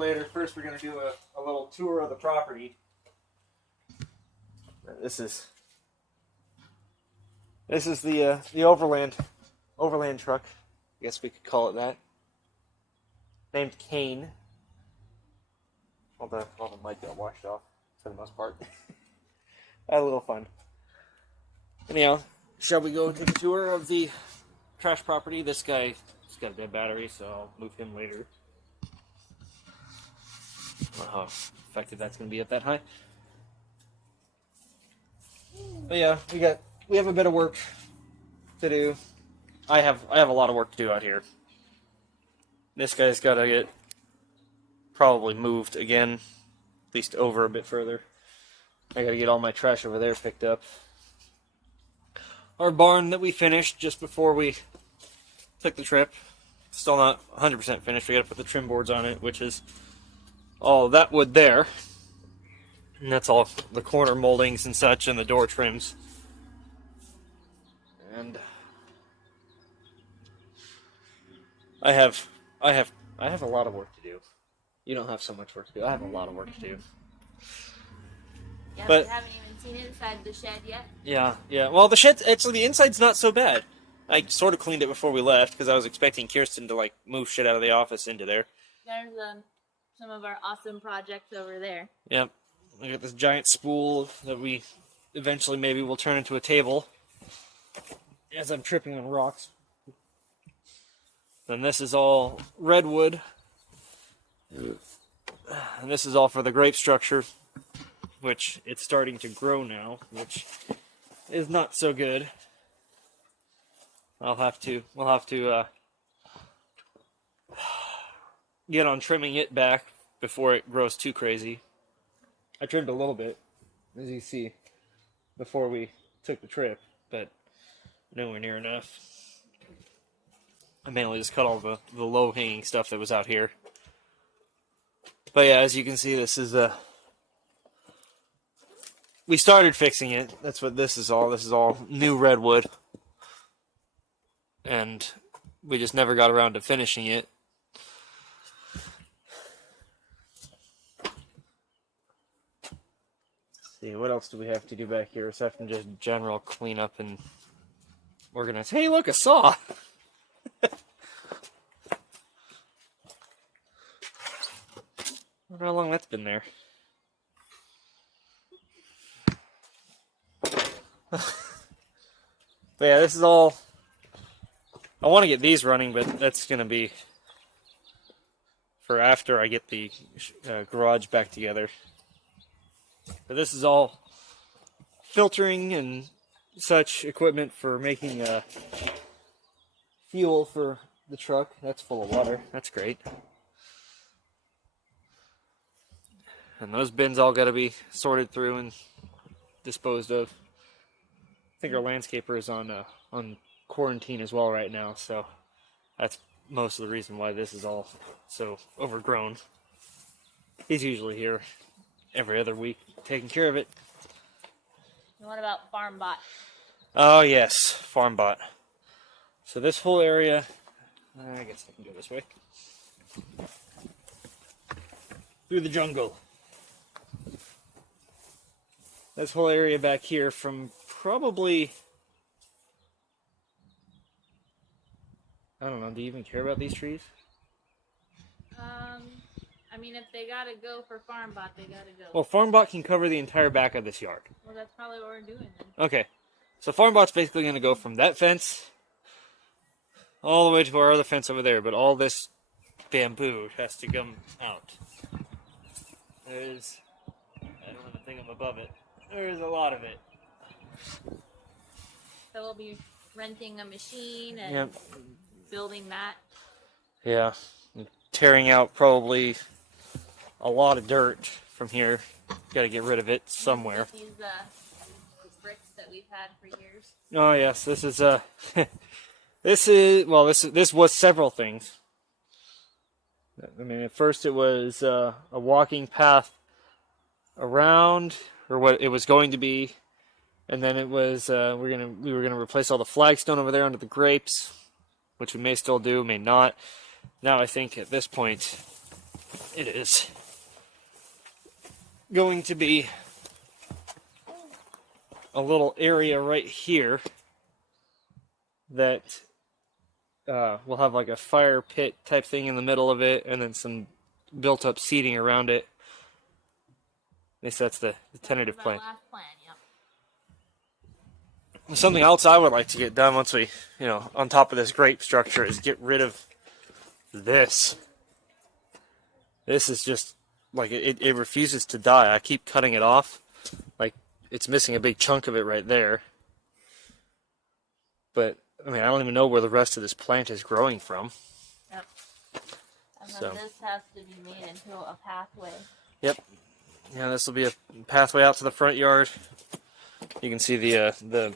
later. First, we're going to do a little tour of the property. This is the overland truck. I guess we could call it that. Named Kane. All the mud got washed off for the most part. I had a little fun. Anyhow, shall we go take a tour of the trash property? This guy's got a dead battery, so I'll move him later. I don't know how effective that's going to be at that high. But yeah, we have a bit of work to do. I have a lot of work to do out here. This guy's got to get probably moved again, at least over a bit further. I got to get all my trash over there picked up. Our barn that we finished just before we took the trip, still not 100% finished. We got to put the trim boards on it, which is all that wood there. And that's all the corner moldings and such, and the door trims. And I have a lot of work to do. You don't have so much work to do. I have a lot of work to do. Yeah, but we haven't even seen inside the shed yet. Yeah. Well, the shed, actually, the inside's not so bad. I sort of cleaned it before we left because I was expecting Kristin to like move shit out of the office into there. There's some of our awesome projects over there. Yep. I got this giant spool that we eventually maybe will turn into a table as I'm tripping on rocks. Then this is all redwood. And this is all for the grape structure, which it's starting to grow now, which is not so good. We'll have to get on trimming it back before it grows too crazy. I trimmed a little bit, as you see, before we took the trip, but nowhere near enough. I mainly just cut all the low-hanging stuff that was out here. But yeah, as you can see, this is we started fixing it. That's what this is all. This is all new redwood. And we just never got around to finishing it. See, what else do we have to do back here aside from just general cleanup and organize? Hey, look, a saw! I wonder how long that's been there. But yeah, this is all... I want to get these running, but that's going to be for after I get the garage back together. But this is all filtering and such equipment for making fuel for the truck. That's full of water. That's great. And those bins all got to be sorted through and disposed of. I think our landscaper is on quarantine as well right now, so that's most of the reason why this is all so overgrown. He's usually here every other week taking care of it. And what about FarmBot? Oh yes, FarmBot. So this whole area, I guess I can go this way, through the jungle. This whole area back here from probably, I don't know, do you even care about these trees? I mean, if they gotta go for FarmBot, they gotta go. Well, FarmBot can cover the entire back of this yard. Well, that's probably what we're doing then. Okay. So FarmBot's basically going to go from that fence all the way to our other fence over there, but all this bamboo has to come out. There's, I don't have a thing up above it. There's a lot of it. So we'll be renting a machine and Yep. building that. Yeah. And tearing out probably a lot of dirt from here. Got to get rid of it somewhere. These bricks that we've had for years. Oh yes, this is this was several things. I mean, at first it was a walking path around, or what it was going to be, and then it was we were gonna replace all the flagstone over there under the grapes, which we may still do, may not. Now I think at this point it is going to be a little area right here that will have like a fire pit type thing in the middle of it, and then some built-up seating around it. At least that's the tentative plan. Last plan, yep. Something else I would like to get done once we, on top of this grape structure is get rid of this. This is just, like, it refuses to die. I keep cutting it off. Like, it's missing a big chunk of it right there. But, I mean, I don't even know where the rest of this plant is growing from. Yep. And So. then this has to be made into a pathway. Yep. Yeah, this will be a pathway out to the front yard. You can see the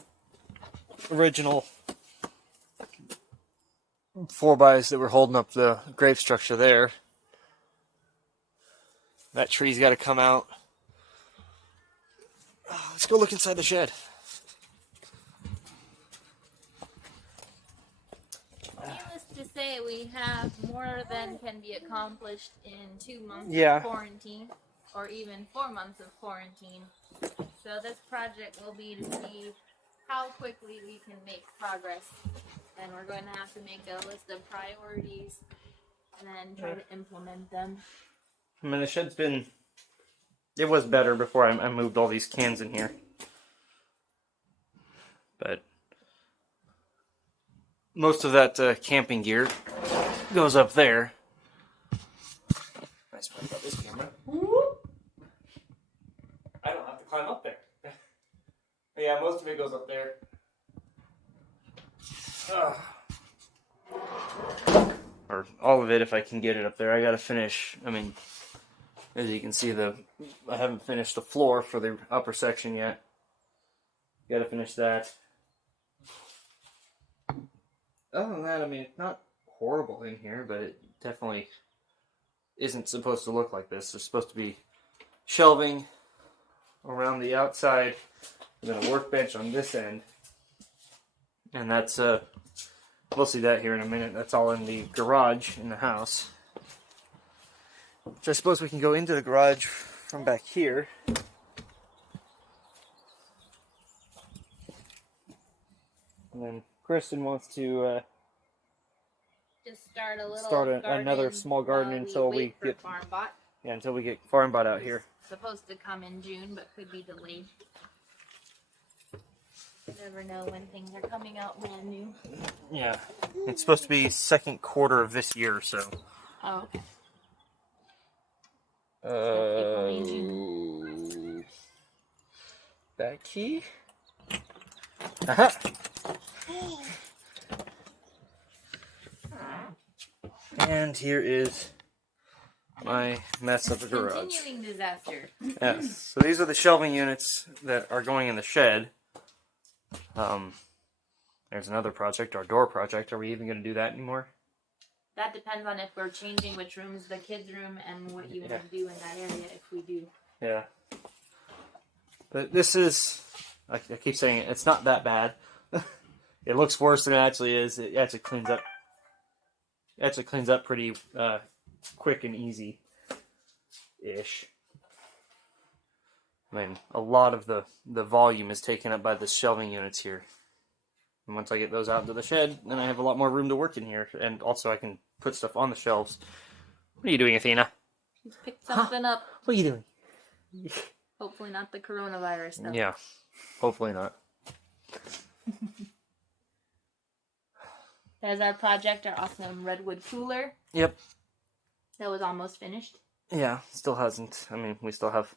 original 4x that were holding up the grape structure there. That tree's got to come out. Oh, let's go look inside the shed. Needless to say, we have more than can be accomplished in 2 months Yeah. of quarantine, or even 4 months of quarantine. So this project will be to see how quickly we can make progress. And we're going to have to make a list of priorities and then try to implement them. I mean, the shed's been... It was better before I moved all these cans in here. But most of that camping gear goes up there. Nice part about this camera. I don't have to climb up there. But yeah, most of it goes up there. Or all of it if I can get it up there. I gotta finish, I mean, as you can see, I haven't finished the floor for the upper section yet. Gotta finish that. Other than that, I mean, it's not horrible in here, but it definitely isn't supposed to look like this. There's supposed to be shelving around the outside, and then a workbench on this end. And that's, we'll see that here in a minute. That's all in the garage in the house. Which I suppose we can go into the garage from back here. And then Kristin wants to Just start a little another small garden while until we wait for get FarmBot. until we get FarmBot out here. Supposed to come in June, but could be delayed. You never know when things are coming out brand new. Yeah, it's supposed to be second quarter of this year, so. Oh, okay. That key. Aha. And here is my mess of the garage. Continuing disaster. Yes. So these are the shelving units that are going in the shed. There's another project, our door project. Are we even going to do that anymore? That depends on if we're changing which room's the kids' room and what you want to do in that area if we do. Yeah. But this is, I keep saying it, it's not that bad. It looks worse than it actually is. It actually cleans up. It actually cleans up pretty quick and easy-ish. I mean, a lot of the volume is taken up by the shelving units here. And once I get those out into the shed, then I have a lot more room to work in here. And also I can put stuff on the shelves. What are you doing, Athena? Just pick something up. What are you doing? Hopefully not the coronavirus stuff. Yeah, hopefully not. There's our project, our awesome redwood cooler. Yep. That was almost finished. Yeah, still hasn't. I mean, we still have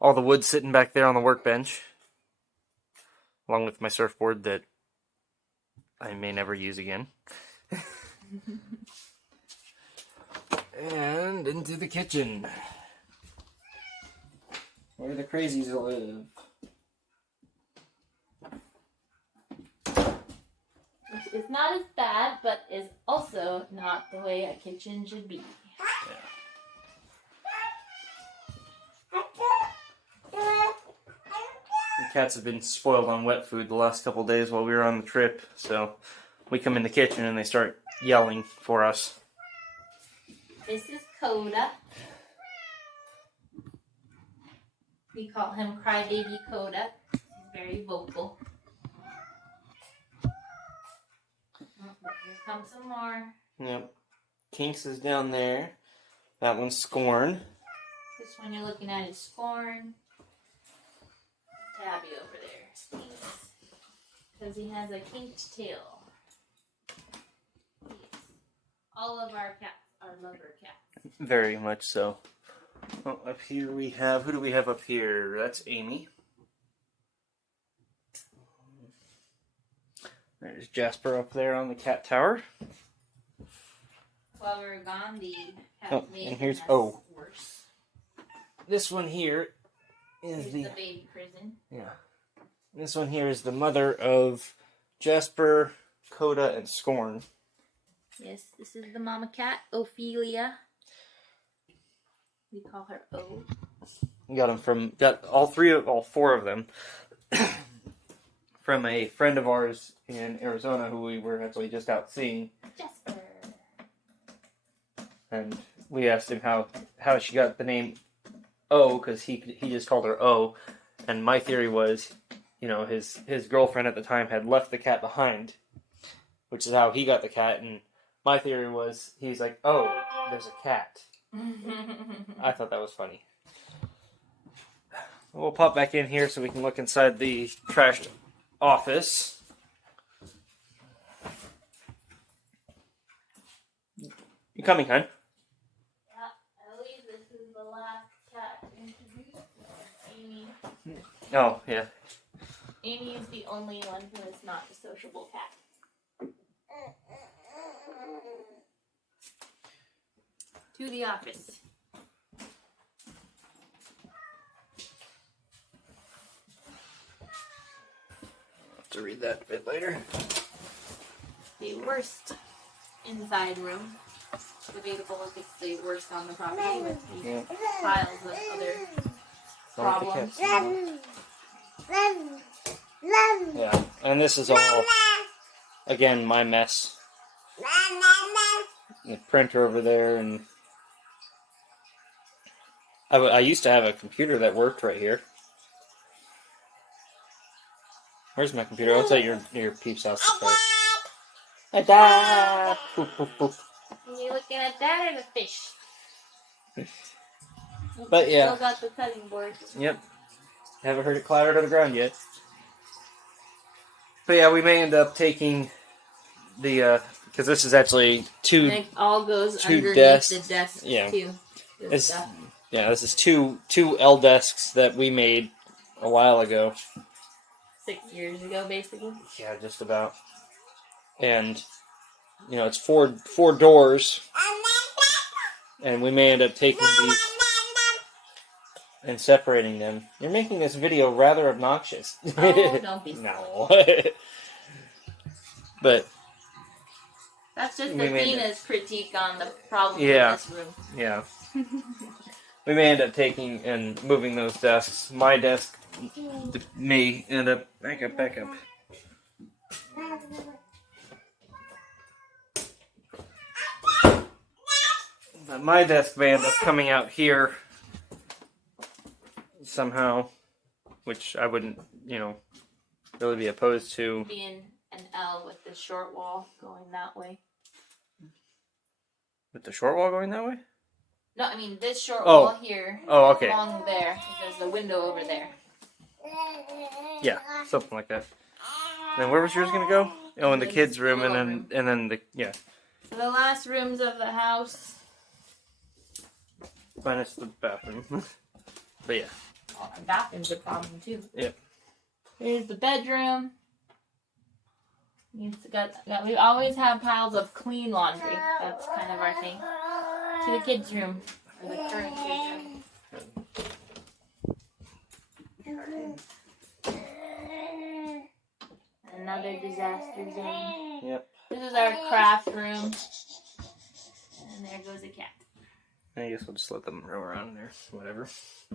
all the wood sitting back there on the workbench. Along with my surfboard that I may never use again. And into the kitchen. Where the crazies live. Which is not as bad, but is also not the way a kitchen should be. Yeah. The cats have been spoiled on wet food the last couple days while we were on the trip, so we come in the kitchen and they start yelling for us. This is Coda. We call him Crybaby Coda. He's very vocal. Here comes some more. Yep. Kinks is down there. That one's Scorn. This one you're looking at is Scorn. Tabby over there. Because he has a kinked tail. Yes. All of our cats are lover cats. Very much so. Oh, up here we have, who do we have up here? That's Amy. There's Jasper up there on the cat tower. While we're gone, the cat And here's O. Worse. This one here is Here's the baby prison. yeah. This one here is the mother of Jasper, Coda, and Scorn. Yes, this is the mama cat, Ophelia. We call her O. Got all four of them from a friend of ours in Arizona who we were actually just out seeing. Jasper. And we asked him how she got the name O, because he just called her O. And my theory was, his girlfriend at the time had left the cat behind, which is how he got the cat. And my theory was, he's like, oh, there's a cat. I thought that was funny. We'll pop back in here so we can look inside the trashed office. You coming, hon? I believe this is the last cat introduced. Amy. Oh, yeah. Amy is the only one who is not a sociable cat. To the office. I'll have to read that a bit later. The worst inside room. Debatable if it's the worst on the property with these piles of other problems. Yeah, and this is all, again, my mess. The printer over there, and I used to have a computer that worked right here. Where's my computer? Oh, it's at your peep's house. Hi, Dad. Boop, boop, boop. Are you looking at that or the fish? But yeah. Still got the cutting board. Yep. Haven't heard it clatter to the ground yet. But yeah, we may end up taking the, because this is actually And it all goes underneath desks. the desk Yeah. too. This is two L desks that we made a while ago. 6 years ago, basically. Yeah, just about. And, it's four doors. And we may end up taking these and separating them. You're making this video rather obnoxious. Oh, don't be silly. No. But That's just we made Athena's critique on the problem Yeah. in this room. yeah. We may end up taking and moving those desks. My desk may end up back up. My desk may end up coming out here somehow, which I wouldn't, really be opposed to. Being an L with the short wall going that way. With the short wall going that way? No, I mean this short Oh. wall here. Oh, okay. Along there. There's a window over there. Yeah, something like that. Then where was yours gonna go? Oh, in the kids' room, and then the So the last rooms of the house. minus the bathroom. But yeah. Oh, the bathroom's a problem too. Yep. Here's the bedroom. We always have piles of clean laundry. That's kind of our thing. To the kids' room. Or the current kids' room. Another disaster zone. Yep. This is our craft room. And there goes a cat. I guess we'll just let them roam around in there. Whatever.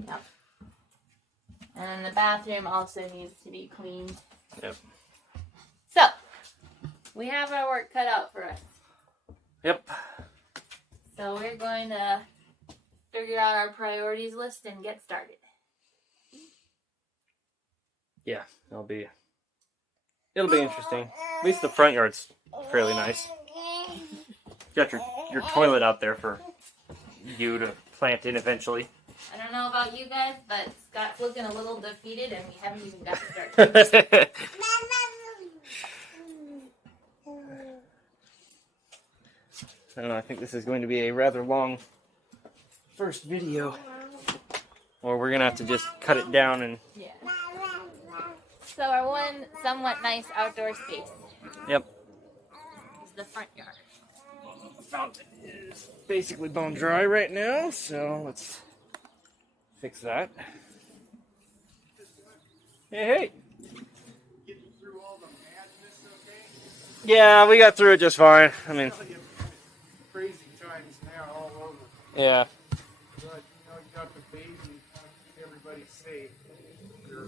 Yep. And then the bathroom also needs to be cleaned. Yep. So, we have our work cut out for us. Yep. So we're going to figure out our priorities list and get started. Yeah, it'll be interesting. At least the front yard's fairly nice. You got your toilet out there for you to plant in eventually. I don't know about you guys, but Scott's looking a little defeated and we haven't even got started. I don't know, I think this is going to be a rather long first video. Or we're going to have to just cut it down and... Yeah. So our one somewhat nice outdoor space Yep. is the front yard. The fountain is basically bone dry right now, so let's fix that. Hey, hey! Getting through all the madness, okay? Yeah, we got through it just fine. I mean... Crazy times now all over. Yeah. But, you got the baby, keep everybody safe. Your